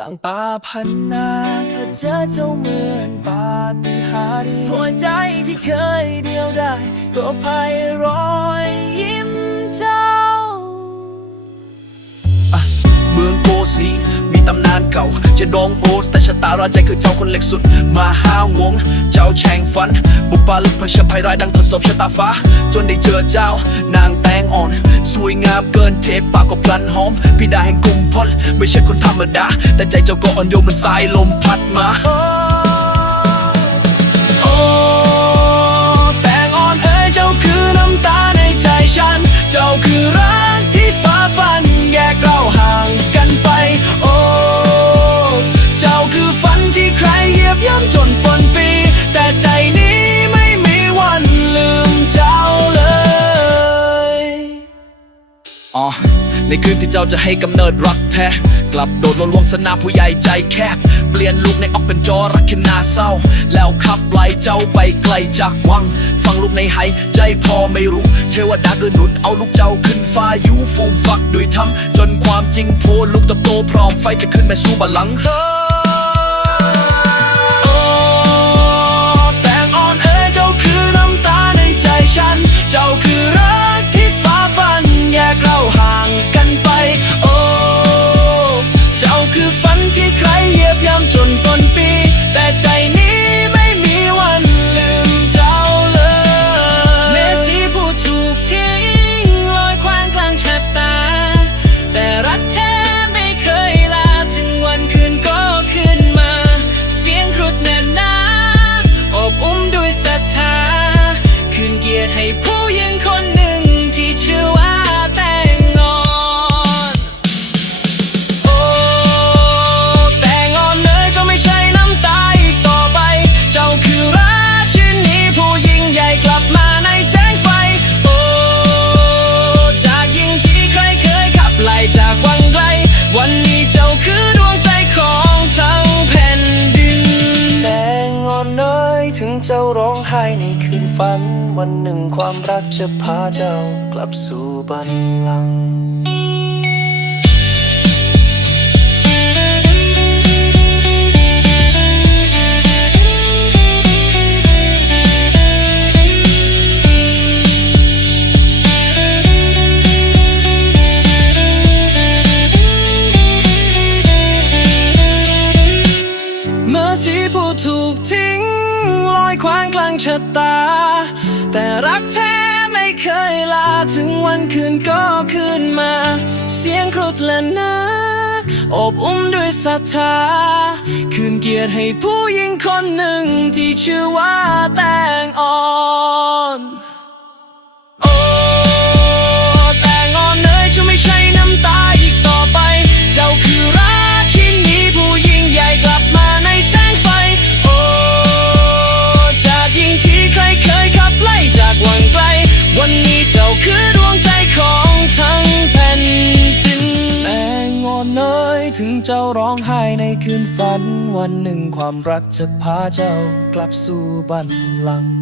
ลางป่าพันนาข้าเจอเจ้าเหมือนปาฏิหาริย์หัวใจที่เคยเดียวดายก็พายรอยยิ้มเจ้าเมืองโก ตำนานเก่า จะดองโอสแต่ชะตาราใจคือเจ้าคนเล็กสุด มาห้าวง เจ้าแช่งฟัน บุปผาลึกเผชิญภัยร้ายดังทดสอบชะตาฟ้า จนได้เจอเจ้า นางแตงอ่อน สวยงามเกินเทปปากก็พลันหอมพิดาแห่งกลุ่มพลไม่ใช่คนธรรมดา แต่ใจเจ้าก็อ่อนโยนเหมันสายลมพัดมา อ ในคืนที่เจ้าจะให้กำเนิดรักแท้ กลับโดดลนลวงสนาผู้ใหญ่ใจแคบ เปลี่ยนลูกในออกเป็นจอรักแค่นาเศร้า แล้วขับไล่เจ้าไปไกลจากวัง ฟังลูกในหายใจพอไม่รู้ เทวดาเกินหนุนเอาลูกเจ้าขึ้นฟ้ายู่ฟูมฟักด้วยธรรมจนความจริงโพลูกเติบโตพร้อมไฟจะขึ้นไปสู่บัลลังก์ ให้ผู้หญิงคนหนึ่ง ในคืนฝัน วันหนึ่งความรักจะพาเจ้ากลับสู่บัลลัง ลอยคว้างกลางชะตา แต่รักแท้ไม่เคยลาถึงวันคืนก็คืนมา เสียงครุฑและนะอบอุ้มด้วยศรัทธา คืนเกียรติให้ผู้หญิงคนหนึ่งที่ชื่อว่าแตงอ่อน คือดวงใจของทั้งแผ่นดินแต่งอนเนยถึงเจ้าร้องไห้ในคืนฝัน วันหนึ่งความรักจะพาเจ้ากลับสู่บัลลัง